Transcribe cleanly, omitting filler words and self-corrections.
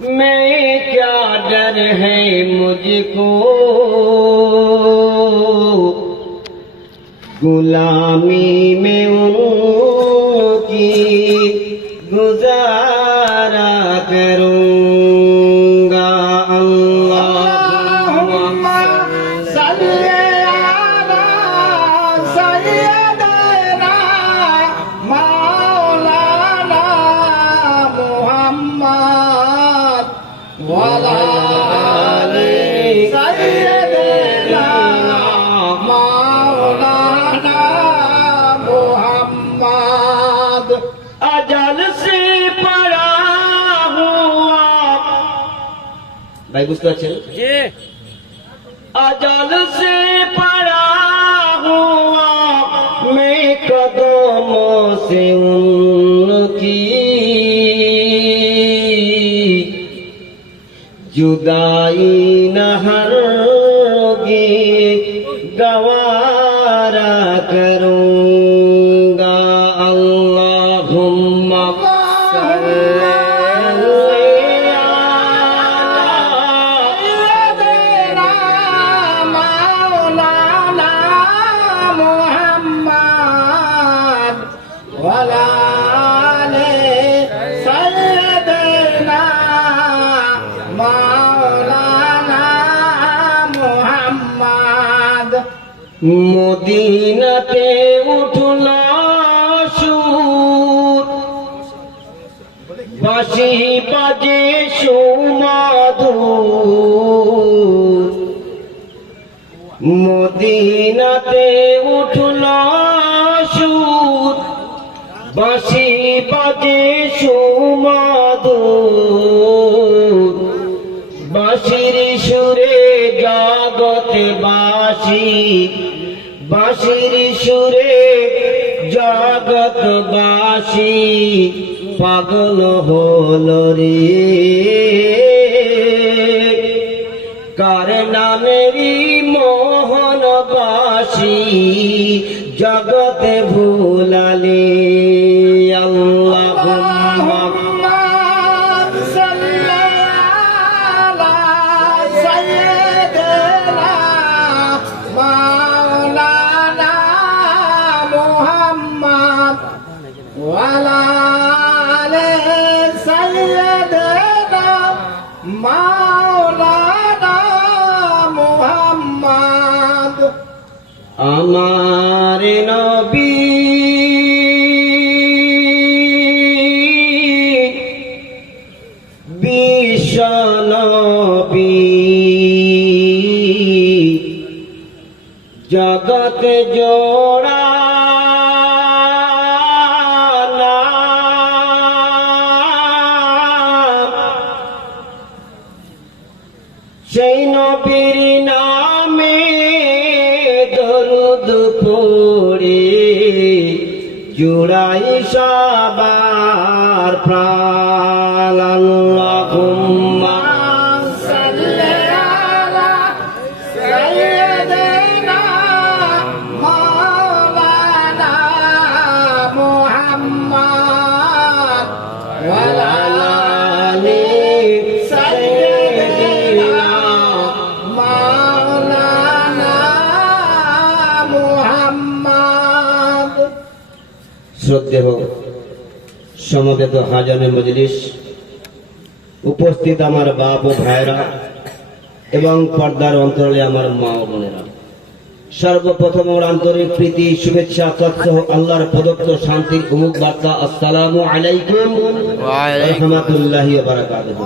मैं क्या डर है मुझको गुलामी में उनकी गुजारा करूंगा। अल्लाहुम्मा सल्ली अला सय्यदना मौलाना मुहम्मद वला आले सय्यदना मौलाना मुहम्मद। अजल से पड़ा हुआ भाई बुझতে পারছেন জি अजल से पड़ा हुआ मैं कदमों से उनकी जुदाई न हरगिज़ गवारा करूंगा। अल्लाहुम्मा सल्ली अला सय्यदना मौलाना मुहम्मद वला आले सय्यदना मौलाना मुहम्मद। मदीनाते उठल সুর বাঁশি বাজে সুমধুর মদিনাতে উঠল সুর বাঁশি বাজে সুমধুর বাঁশির সুরে জগতে বাসি বাঁশির সুরে জগৎবাসী পাগল হলো রে কার নামেরই মোহনবাসী জগতে ভুলালে। আল্লাহুম্মা সাল্লি আলা সাইয়্যিদিনা মাওলানা মুহাম্মদ ওয়ালা আলে সাইয়্যিদিনা মাওলানা মুহাম্মদ। আমার নবী বিশ্ব নবী জগত জোড়া সেই নবীর নামে দরুদ পড়ে জুড়াই সবার প্রাণ। আল্লাহুম্মা সাল্লি আলা সাইয়্যিদিনা মাওলানা মুহাম্মদ ওয়ালা আলি সাইয়্যিদিনা মাওলানা মুহাম্মদ। শ্রদ্ধেয় সমবেত হাজারে মজলিস, উপস্থিত আমার বাপ ও ভাইরা এবং পর্দার অন্তরালে আমার মা ও বোনেরা, সর্বপ্রথম আমার আন্তরিক প্রীতি শুভেচ্ছা তৎসহ আল্লাহর প্রদত্ত শান্তির উমুক বার্তা আসসালামু আলাইকুম ওয়া রাহমাতুল্লাহি ওয়া বারাকাতুহু।